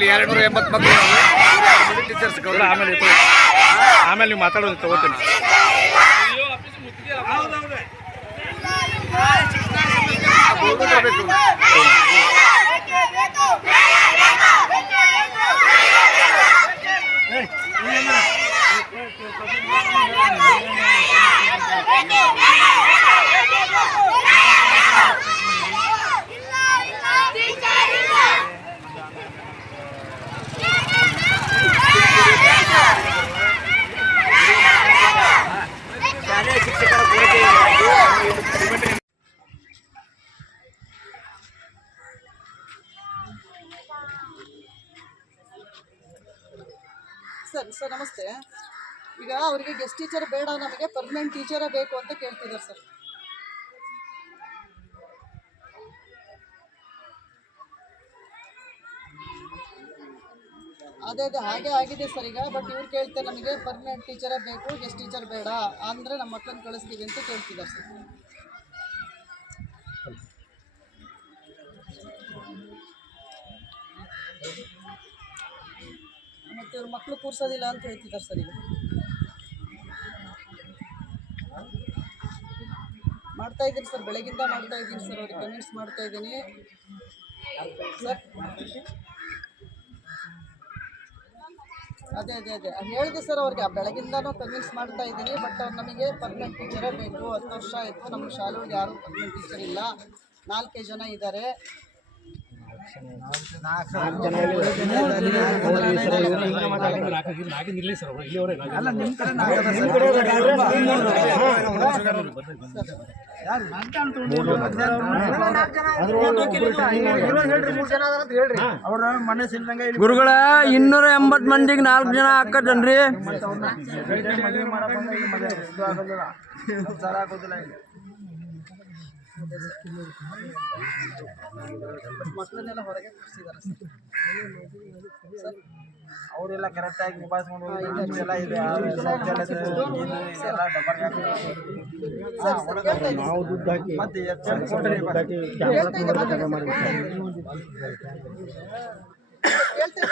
ಇಲ್ಲಿ ಎರಡು ನೂರ ಎಂಬತ್ತು ಮಕ್ಕಳು ಟೀಚರ್ಸ್ ಗೌರವ ಆಮೇಲೆ. ಆಮೇಲೆ ನೀವು ಮಾತಾಡೋದು ತಗೋತೀನಿ. ಸರ್ ಸರ್, ನಮಸ್ತೆ. ಈಗ ಅವರಿಗೆ ಗೆಸ್ಟ್ ಟೀಚರ್ ಬೇಡ, ನಮಗೆ ಪರ್ಮನೆಂಟ್ ಟೀಚರೇ ಬೇಕು ಅಂತ ಕೇಳ್ತಿದ್ದಾರೆ ಸರ್. ಅದೇ ಅದೇ, ಹಾಗೆ ಆಗಿದೆ ಸರ್ ಈಗ ಬಟ್ ಇವ್ರು ಕೇಳ್ತಾರೆ ನಮಗೆ ಪರ್ಮನೆಂಟ್ ಟೀಚರೇ ಬೇಕು ಗೆಸ್ಟ್ ಟೀಚರ್ ಬೇಡ, ಅಂದರೆ ನಮ್ಮ ಮಕ್ಕಳನ್ನ ಕಳಿಸ್ತೀವಿ ಅಂತ ಕೇಳ್ತಿದ್ದಾರೆ ಸರ್. ಇವ್ರ ಮಕ್ಕಳು ಕೂರ್ಸೋದಿಲ್ಲ ಅಂತ ಹೇಳ್ತಿದ್ದಾರೆ ಸರ್ ಈಗ. ಮಾಡ್ತಾ ಇದ್ದೀನಿ ಸರ್, ಬೆಳಗಿಂದ ಮಾಡ್ತಾ ಇದ್ದೀನಿ ಸರ್, ಅವ್ರಿಗೆ ಕನ್ವಿನ್ಸ್ ಮಾಡ್ತಾ ಇದ್ದೀನಿ. ಸರ್, ಅದೇ ಅದೇ ಅದೇ. ಹೇಳಿದೆ ಸರ್ ಅವ್ರಿಗೆ ಬೆಳಗಿಂದನೂ ಕನ್ವಿನ್ಸ್ ಮಾಡ್ತಾ ಇದ್ದೀನಿ ಬಟ್ ಅವ್ರು ನಮಗೆ ಪರ್ಮನೆಂಟ್ ಟೀಚರೇ ಬೇಕು. ಹತ್ತು ವರ್ಷ ಆಯಿತು, ನಮ್ಮ ಶಾಲೆಯಲ್ಲಿ ಯಾರೂ ಪರ್ಮನೆಂಟ್ ಟೀಚರ್ ಇಲ್ಲ. ನಾಲ್ಕೇ ಜನ ಇದ್ದಾರೆ. ಗುರುಗಳ ಇನ್ನೂರ ಎಂಬತ್ ಮಂದಿಗೆ ನಾಲ್ಕು ಜನ ಹಾಕತ್ತನ್ರಿ ಮಕ್ಕಳನ್ನೆಲ್ಲ ಹೊರಗೆ ಕೂರಿಸಿದ್ದಾರೆ ಸರ್. ಅವರೆಲ್ಲ ಕರೆಕ್ಟಾಗಿ ನಿಭಾಯಿಸ್ಕೊಂಡು ಎಲ್ಲ ಇದೆ. ಎಲ್ಲ ಡಬಲ್ ಮತ್ತೆ ಹೇಳ್ತಾ ಇದ್ದೆ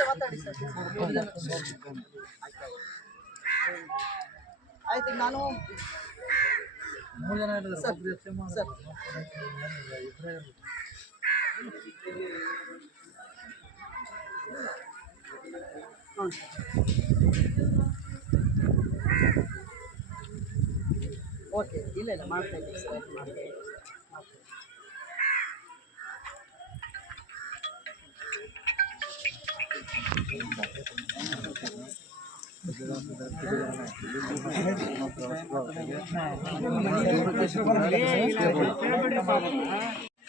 ಮಾತಾಡಿ ಸರ್. ಆಯ್ತು ನಾನು ಓಕೆ ಇಲ್ಲ ಇಲ್ಲ ಮಾಡ್ತಾ ಇದ್ದೀವಿ ಸರ್ ಮಾಡ್ತಾ ಇದ್ದೀವಿ.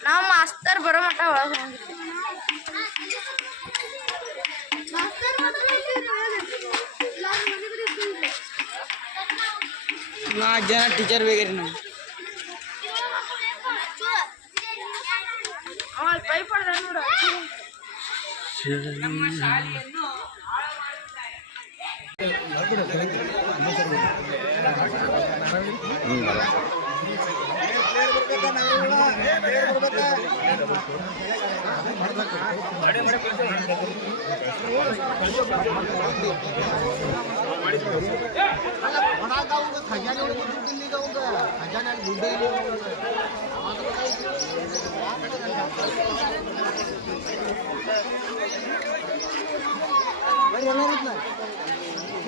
ನಾವು ಮಾಸ್ತರ್ ಬರೋ ಮಟ್ಟ ಒಳಗೆ ಹೋಗಿದ್ವಿ ನಾಲ್ಕು ಜನ ಟೀಚರ್ ಬೇಕ್ರಿ ನಮ್ಗೆ. ಅವ ಅಲ್ಲಿ ಎಲ್ಲರೂ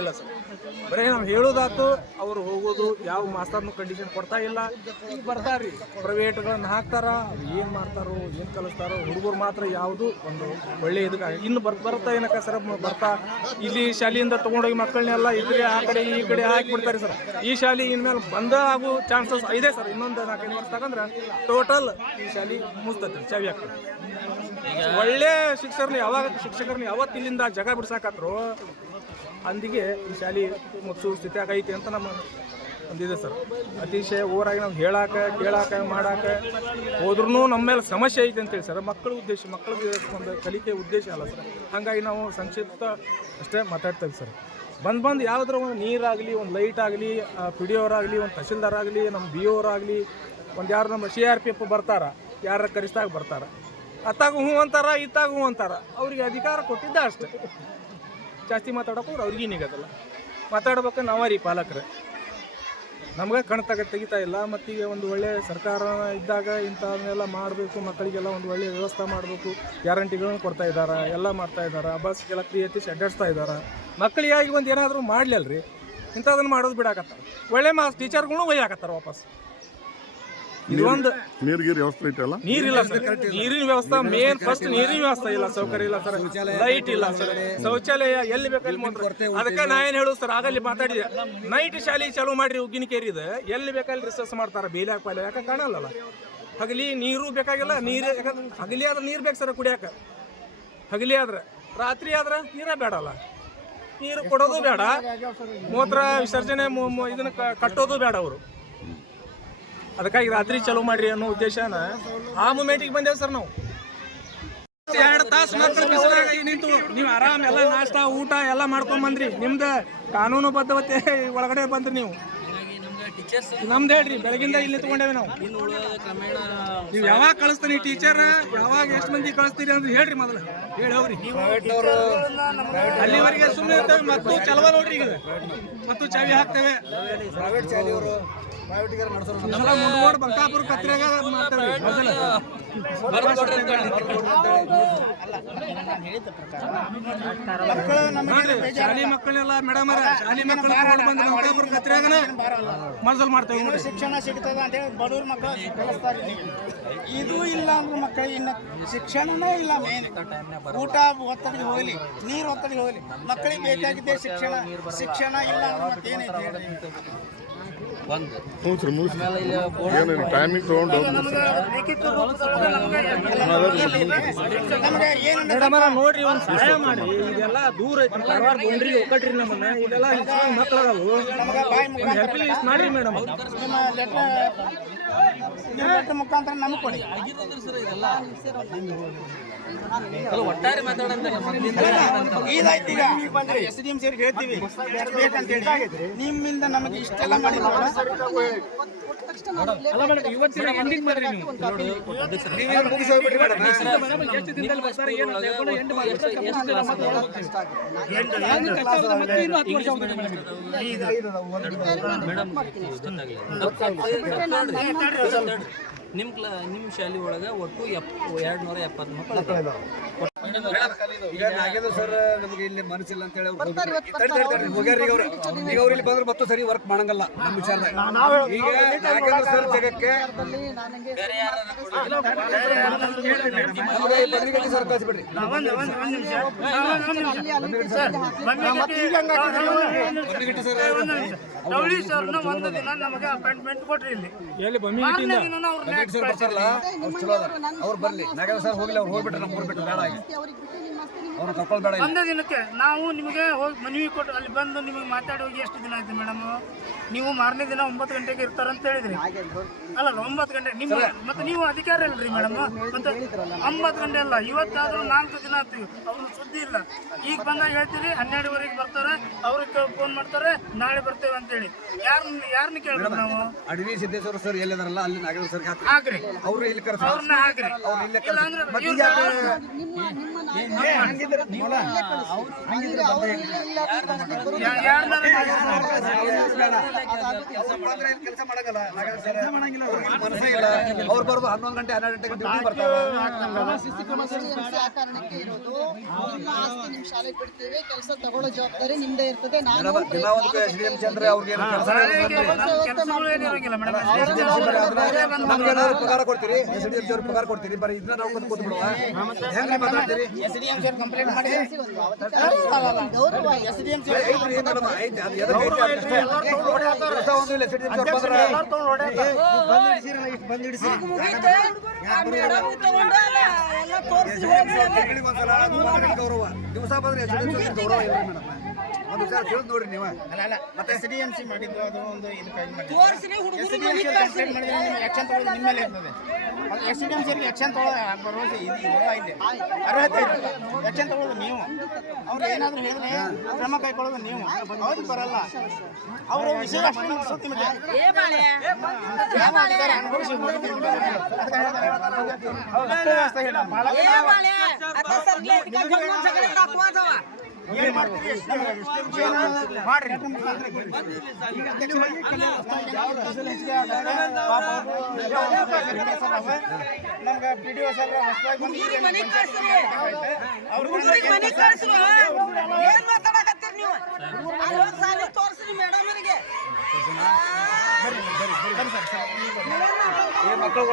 ಇಲ್ಲ ಸರ್. ಬರೀ ನಾವು ಹೇಳೋದಾತು ಅವ್ರು ಹೋಗೋದು ಯಾವ ಮಾಸ್ತರ್ನು ಕಂಡೀಷನ್ ಕೊಡ್ತಾ ಇಲ್ಲ. ಈಗ ಬರ್ತಾರ್ರಿ. ಪ್ರೈವೇಟ್ಗಳನ್ನು ಹಾಕ್ತಾರ ಏನು ಮಾಡ್ತಾರೋ ಏನು ಕಲಿಸ್ತಾರೋ ಹುಡುಗರು ಮಾತ್ರ ಯಾವುದು ಒಂದು ಒಳ್ಳೆ ಇದಕ್ಕೆ ಇನ್ನು ಬರ್ ಬರ್ತಾ ಏನಕ್ಕ ಸರ್ ಬರ್ತಾ? ಇಲ್ಲಿ ಶಾಲೆಯಿಂದ ತೊಗೊಂಡೋಗಿ ಮಕ್ಕಳನ್ನೆಲ್ಲ ಇಲ್ಲಿ ಕಡೆ ಆ ಕಡೆ ಈ ಕಡೆ ಹಾಕಿಬಿಡ್ತಾರೆ ಸರ್. ಈ ಶಾಲೆ ಇನ್ಮೇಲೆ ಬಂದ ಆಗೋ ಚಾನ್ಸಸ್ ಇದೆ ಸರ್. ಇನ್ನೊಂದು ನಾಲ್ಕೈದು ವರ್ಷ ತಗೊಂಡ್ರೆ ಟೋಟಲ್ ಈ ಶಾಲೆ ಮುಸ್ತತ್ರಿ ಚಾವಿ ಹಾಕ್ತಾರೆ ಒಳ್ಳೆ ಶಿಕ್ಷಕರನ್ನ ಯಾವಾಗ ಶಿಕ್ಷಕರನ್ನ ಯಾವತ್ತು ಇಲ್ಲಿಂದ ಜಗ ಬಿಡ್ಸಾಕತ್ರು ಅಂದಿಗೆ ಈ ಶಾಲೆ ಮುಚ್ಚು ಸ್ಥಿತಿ ಆಗೈತಿ ಅಂತ ನಮ್ಮ ಒಂದಿದೆ ಸರ್. ಅತಿಶಯ ಓವರಾಗಿ ನಾವು ಹೇಳಾಕ, ಕೇಳಾಕ, ಮಾಡಾಕ ಹೋದ್ರೂ ನಮ್ಮ ಮೇಲೆ ಸಮಸ್ಯೆ ಐತೆ ಅಂತೇಳಿ ಸರ್. ಮಕ್ಕಳ ಉದ್ದೇಶ, ಮಕ್ಕಳ ಒಂದು ಕಲಿಕೆ ಉದ್ದೇಶ ಅಲ್ಲ ಸರ್. ಹಾಗಾಗಿ ನಾವು ಸಂಕ್ಷಿಪ್ತ ಅಷ್ಟೇ ಮಾತಾಡ್ತೇವೆ ಸರ್. ಬಂದು ಬಂದು ಯಾವುದ್ರ ಒಂದು ನೀರಾಗಲಿ, ಒಂದು ಲೈಟ್ ಆಗಲಿ ಪಿ ಡಿ ಒಂದು ತಹಶೀಲ್ದಾರ್ ಆಗಲಿ, ನಮ್ಮ ಬಿ ಅವರಾಗಲಿ ಒಂದು ಯಾರು ನಮ್ಮ ಸಿ ಆರ್ ಪಿ ಎಫ್ ಬರ್ತಾರ ಯಾರ ಕರೆಸ್ದಾಗ ಬರ್ತಾರ. ಅತ್ತಾಗ ಹ್ಞೂ ಅಂತಾರ, ಇತ್ತಾಗ ಹ್ಞೂ ಅಂತಾರ. ಅವ್ರಿಗೆ ಅಧಿಕಾರ ಕೊಟ್ಟಿದ್ದ ಅಷ್ಟೇ. ಜಾಸ್ತಿ ಮಾತಾಡೋಕೆ ಅವ್ರಿಗೆ ನಿಗದಲ್ಲ ಮಾತಾಡ್ಬೇಕು ನಾವ ರೀ ಪಾಲಕರು. ನಮ್ಗೆ ಕಣ್ ತಗ ತೆಗಿತಾ ಇಲ್ಲ ಮತ್ತೀಗ ಒಂದು ಒಳ್ಳೆ ಸರ್ಕಾರ ಇದ್ದಾಗ ಇಂಥವನ್ನೆಲ್ಲ ಮಾಡಬೇಕು, ಮಕ್ಕಳಿಗೆಲ್ಲ ಒಂದು ಒಳ್ಳೆ ವ್ಯವಸ್ಥೆ ಮಾಡಬೇಕು, ಗ್ಯಾರಂಟಿಗಳನ್ನು ಕೊಡ್ತಾ ಇದ್ದಾರೆ, ಎಲ್ಲ ಮಾಡ್ತಾ ಇದ್ದಾರೆ ಬಸ್ಗೆಲ್ಲ ಫ್ರೀ ಎತ್ತಿಸಿ ಅಡ್ಡಾಡ್ಸ್ತಾ ಇದ್ದಾರೆ? ಮಕ್ಕಳಿಗಾಗಿ ಒಂದು ಏನಾದರೂ ಮಾಡ್ಲಿಲ್ರಿ ಇಂಥದನ್ನು ಮಾಡೋದು ಬಿಡಾಕತ್ತಾರೆ. ಒಳ್ಳೆ ಮಾಸ್ ಟೀಚರ್ಗಳು ಒಯ್ಯಾಕತ್ತಾರೆ ವಾಪಸ್. ಇದೊಂದು ನೀರ್ಗೀರ್ ವ್ಯವಸ್ಥೆ ಐತಲ್ಲ ನೀರಿಲ್ಲ ಸರ್. ನೀರಿನ ವ್ಯವಸ್ಥೆ ಮೇನ್ ಫಸ್ಟ್ ನೀರಿನ ವ್ಯವಸ್ಥೆ ಇಲ್ಲ ಸೌಕರ್ಯ ಇಲ್ಲ ಸರ್. ಲೈಟ್ ಇಲ್ಲ ಸರ್. ಶೌಚಾಲಯ ಎಲ್ಲಿ ಬೇಕಲ್ಲಿ ಮಾತ್ರ. ಅದಕ್ಕೆ ನಾ ಏನು ಹೇಳು ಸರ್ ಆಗಲ್ಲಿ ಮಾತಾಡಿದೆ. ನೈಟ್ ಶಾಲೆ ಚಾಲೂ ಮಾಡ್ರಿ ಇದೆ ಎಲ್ಲಿ ಬೇಕಲ್ಲಿ ರಿಸರ್ಚ್ ಮಾಡ್ತಾರೆ ಬೇಲಿ ಹಾಕಲ್ಲ ಯಾಕೆ ಕಾಣಲ್ಲ ಹಗಲಿ ನೀರು ಬೇಕಾಗಿಲ್ಲ ನೀರು ಯಾಕಂದ್ರೆ ಹಗಲಿ ಆದ್ರೆ ನೀರು ಬೇಕು ಸರ್ ಕುಡಿಯಾಕ. ಹಗಲಿ ಆದ್ರೆ. ರಾತ್ರಿ ಆದ್ರೆ ನೀರೇ ಬೇಡಲ್ಲ. ನೀರು ಕೊಡೋದು ಬೇಡ. ಮೂತ್ರ ವಿಸರ್ಜನೆ ಇದನ್ನ ಕಟ್ಟೋದು ಬೇಡ ಅವರು. ಅದಕ್ಕಾಗಿ ರಾತ್ರಿ ಚಲೋ ಮಾಡ್ರಿ ಅನ್ನೋ ಉದ್ದೇಶನ ಆ ಮೂಮೆಂಟಿಗೆ ಬಂದೇವು ಸರ್ ನಾವು. ಎರಡು ತಾಸು ಮಾತ್ರ ನಿಂತು ನೀವು ಆರಾಮ್ ಎಲ್ಲ ನಾಷ್ಟ, ಊಟ ಎಲ್ಲ ಮಾಡ್ಕೊಂಡ್ ಬಂದ್ರಿ. ನಿಮ್ದು ಕಾನೂನು ಬದ್ಧತೆ ಒಳಗಡೆ ಬಂದ್ರಿ ನೀವು. ನಮ್ದು ಹೇಳ್ರಿ ಬೆಳಗಿಂದ ಇಲ್ಲಿ ತಗೊಂಡೇವೆ ನಾವು. ನೀವು ಯಾವಾಗ ಕಳಿಸ್ತೀನಿ ಟೀಚರ್ ಯಾವಾಗ ಎಷ್ಟು ಮಂದಿ ಕಳಿಸ್ತೀರಿ ಅಂತ ಹೇಳ್ರಿ ಮೊದಲು. ಹೇಳಿ ಹೋಗ್ರಿ ಅಲ್ಲಿವರೆಗೆ ಸುಮ್ಮನೆ ಇರ್ತೇವೆ ಮತ್ತು ಚಲವ ನೋಡ್ರಿ ಈಗ. ಮತ್ತು ಚಾವಿ ಹಾಕ್ತೇವೆ. ಬಂಕಾಪುರ ಕತ್ರೆಗ ಮಾಡ್ತೇವೆ ಶಾಲಿ ಮಕ್ಕಳೆಲ್ಲ ಮೇಡಮ್ ಶಾಲಿ ಮಕ್ಕಳು ಮೊದಲು ಮಾಡ್ತೇವೆ ನೋಡ್ರಿ ಶಿಕ್ಷಣ ಸಿಗ್ತದ ಅಂತ ಹೇಳಿ ಬಡವ್ರ ಮಕ್ಕಳು ಕಲಿಸ್ತಾರೆ ಇದು ಇಲ್ಲ ಅಂದ್ರೆ ಮಕ್ಕಳಿಗೆ ಇನ್ನು ಶಿಕ್ಷಣನೇ ಇಲ್ಲ ಮೇನ್ ಊಟ ಒತ್ತಡಿಗೆ ಹೋಗ್ಲಿ, ನೀರು ಒತ್ತಡಿಗೆ ಹೋಗ್ಲಿ. ಮಕ್ಕಳಿಗೆ ಬೇಕಾಗಿದ್ದೆ ಶಿಕ್ಷಣ ಶಿಕ್ಷಣ ಇಲ್ಲ ಅಂದ್ರೆ ಮತ್ತೇನೈತೆ ಹ್ಞೂ ಸರ್ ಮುಗಿಸಿ ಟೈಮಿಂಗ್ ತೊಗೊಂಡು ನೋಡ್ರಿ ಒಂದ್ ಸಹಾಯ ಮಾಡಿ. ಇದೆಲ್ಲ ದೂರ ಐತಿ ಕಾರವಾರ ಬೌಂಡ್ರಿ ಒಕ್ಕಟ್ರಿ ನಮ್ಮನ್ನ. ಇದೆಲ್ಲ ಮಕ್ಕಳು ಅದಾವು ಒಂದ್ ಹೆಲ್ಪ್ ಲಿಸ್ಟ್ ಮಾಡ್ರಿ ಮೇಡಮ್. ನಿಮ್ಮ ಲೆಟರ್ ನಿಮ್ಮ ಲೆಟರ್ ಮುಖಾಂತರ ನಮಗೆ ಕೊಡಿ ಒಟ್ಟಾರೆ ಈಗ ಎಸ್ ಡಿ ಎಂ ಸೇರಿ ಹೇಳ್ತೀವಿ. ನಿಮ್ಮಿಂದ ನಮಗೆ ಇಷ್ಟೆಲ್ಲ ಮಾಡಿ ನಿಮ್ಮ ಕ್ಲಾ ನಿಮ್ಮ ಶಾಲೆ ಒಳಗೆ ಒಟ್ಟು ಎಪ್ ಎರಡು ನೂರ ಎಪ್ಪತ್ತು ಮಕ್ಕಳು ಈಗ ನಾಗೇಂದ್ರ ಸರ್ ನಮಗೆ ಇಲ್ಲಿ ಮನಸ್ಸಿಲ್ಲ ಅಂತ ಹೇಳಿ ಹೋಗ್ಯಾರ ಈಗ ಅವ್ರು. ಈಗ ಅವ್ರು ಇಲ್ಲಿ ಬಂದ್ರೆ ಮತ್ತೆ ಸರಿ ವರ್ಕ್ ಮಾಡಂಗಲ್ಲ ನಮ್ಮ ವಿಚಾರದಾಗ ಈಗ ನಾಗೇಂದ್ರ ಸರ್ ಜಗಕ್ಕೆ ಅಲ್ಲಿ ನನಗೆ ನಮಗೆ ಬದ್ರಿಗಟ್ಟಿ ಸರ್. ಕಳಿಸ್ಬಿಡ್ರಿ ಬದ್ರಿಗಟ್ಟಿ ಸರ್. ರವಳಿ ಸರ್ನ ಒಂದು ದಿನ ನಮಗೆ ಅಪಾಯಿಂಟ್ಮೆಂಟ್ ಕೊಟ್ರಿ ಇಲ್ಲಿ. ಎಲ್ಲಿ ಬಮ್ಮಿ ಮಾರನೇ ಅವ್ರು ಸರ್ ಬರ್ತಾರಲ್ಲ? ಬರ್ಲಿ. ನಾಗೇಂದ್ರ ಸರ್ ಹೋಗ್ಲಿ ಅವ್ರು ಹೋಗ್ಬಿಟ್ರೆ ನಮ್ಗೆ ಬರ್ಬಿಟ್ಟು ಬೇಡ ಈಗ. ಒಂದೇ ದಿನಕ್ಕೆ ನಾವು ನಿಮಗೆ ಹೋಗಿ ಮನವಿ ಕೊಟ್ಟು ಅಲ್ಲಿ ಬಂದು ನಿಮಗೆ ಮಾತಾಡಿ ಹೋಗಿ ಎಷ್ಟು ದಿನ ಆಯ್ತು ಮೇಡಮ್? ನೀವು ಮಾರನೇ ದಿನ ಒಂಬತ್ತು ಗಂಟೆಗೆ ಇರ್ತಾರಂತ ಹೇಳಿದ್ರಿ. ಅಲ್ಲ ಒಂಬತ್ತು ಗಂಟೆ ನಿಮ್ಮ ಮತ್ತೆ ನೀವು ಅಧಿಕಾರ ಇಲ್ರಿ ಮೇಡಮ್? ಮತ್ತೆ ಒಂಬತ್ತು ಗಂಟೆ ಅಲ್ಲ ಇವತ್ತಾದ್ರೂ ನಾಲ್ಕು ದಿನ ಆಯ್ತು. ಅವ್ರ ಸುದ್ದಿ ಇಲ್ಲ. ಈಗ ಬಂದಾಗ ಹೇಳ್ತೀರಿ ಹನ್ನೆರಡುವರೆಗೆ ಬರ್ತಾರೆ ಅವ್ರಿಗೆ ಫೋನ್ ಮಾಡ್ತಾರೆ ನಾಳೆ ಬರ್ತೇವೆ ಅಂತೇಳಿ. ಯಾರನ್ನ ಯಾರನ್ನ ಕೇಳ್ಬೇಕು ನಾವು? ಅಡವಿ ಸಿದ್ದೇಶ್ವರ ಸರ್ ಎಲ್ಲಿದಾರಲ್ಲ ಅಲ್ಲಿ ನಾಗೇಂದ್ರ ಸರ್ ಹಾಕಿ ಹಾಕ್ರಿ. ಅವ್ರು ಇಲ್ಲಿ ಅವ್ರನ್ನ ಹಾಕ್ರಿ. ಅವ್ರು ಇಲ್ಲೇ ಇಲ್ಲ ಅಂದ್ರೆ ಅವ್ರು ಬರೋದು ಹನ್ನೊಂದು ಗಂಟೆ ಹನ್ನೆರಡು ಗಂಟೆಗೆ ಡ್ಯೂಟಿ ಬರ್ತಾರೆ ಇರೋದು ನಿಮ್ ಕೆಲಸ ತಗೊಳ್ಳೋ ಜವಾಬ್ದಾರಿ ನಿಮ್ದೇ ಇರ್ತದೆ ನಾನು ಪಗಾರ ಕೊಡ್ತೀರಿ? ಪಗಾರ ಕೊಡ್ತೀರಿ ಬರೀ ಇದನ್ನ ನಾವು ಕೂತ್ ಕೂತ್ ಬಿಡುವ ಹೆಂಗ್ರಿ ಸರ್ ಎಸ್ ಡಿ ಎಂ ಗೌರವ ದಿವಸ ಬಂದ್ರೆ ಎಸ್ ಡಿ ಎಂ ಗೌರವ. ಇಲ್ಲ ಮೇಡಮ್. ಒಂದು ವಿಚಾರ ತಿಳಿದು ನೋಡ್ರಿ ನೀವು. ಮತ್ತೆ ಎಸ್ ಡಿ ಎಂ ಸಿ ಮಾಡಿದ್ದು ಅದು ಒಂದು ಇದು ಕೈ ಮಾಡಿ S D M C complaint ಮಾಡಿದ್ರೆ ಆಕ್ಷನ್ ತಗೊಳ್ಳೋದು ನಿಮ್ಮ ಮೇಲೆ ಇರ್ತದೆ. ಎಸ್ ಡಿ ಎಂ ಸಿಗೆ ಆಕ್ಷನ್ ತಗೊಳ್ಳೋ ಭರವಸೆ ಇದು ಇಲ್ಲ ಇದೆ. ಅರ್ಹತೆ ಇದೆ ಆಕ್ಷನ್ ತೊಗೊಳ್ಳೋದು ನೀವು. ಅವ್ರು ಏನಾದರೂ ಹೇಳಿದ್ರೆ ಕ್ರಮ ಕೈಗೊಳ್ಳೋದು ನೀವು. ಅವ್ರಿಗೆ ಬರಲ್ಲ. ಅವರು ವಿಷಯ ಮುಗಿಸುತ್ತೆ ನಿಮಗೆ. ಅನುಭವಿಸಿ ಮುಗಿದು ನಮ್ಗೆ ಪಿ ಡಿ ಒ ಸರ್ ಹೊಸದಾಗಿ ಬಂದು ಈಗ ಅವ್ರು ಮಕ್ಕಳು